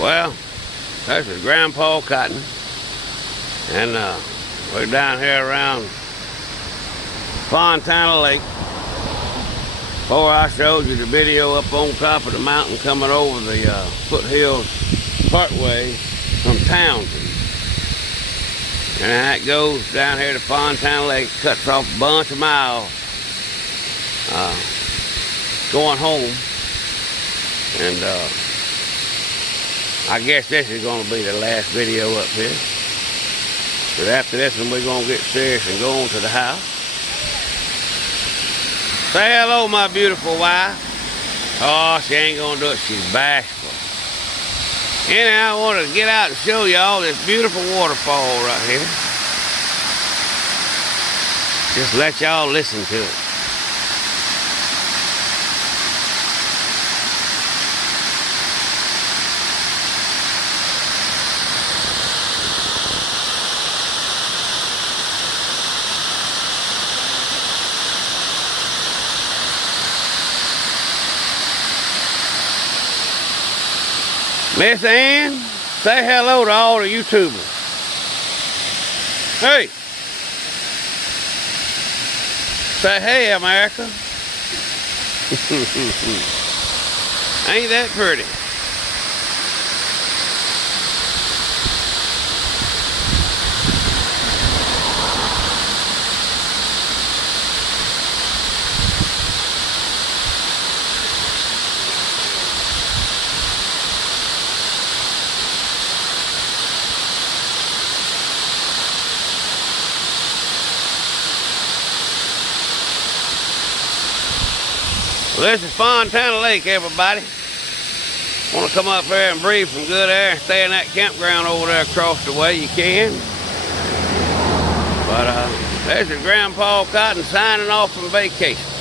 Well, this is Grandpa Cotton, and we're down here around Fontana Lake. Before I showed you the video up on top of the mountain coming over the foothills partway from Townsend. And that goes down here to Fontana Lake, cuts off a bunch of miles going home. And I guess this is going to be the last video up here. But after this one, we're going to get serious and go on to the house. Say hello, my beautiful wife. Oh, she ain't going to do it. She's bashful. Anyhow, I wanted to get out and show y'all this beautiful waterfall right here. Just let y'all listen to it. Miss Ann, say hello to all the YouTubers. Hey. Say hey, America. Ain't that pretty? Well, this is Fontana Lake, everybody. Want to come up there and breathe some good air and stay in that campground over there across the way, you can. But there's your Grandpa Cotton signing off from vacation.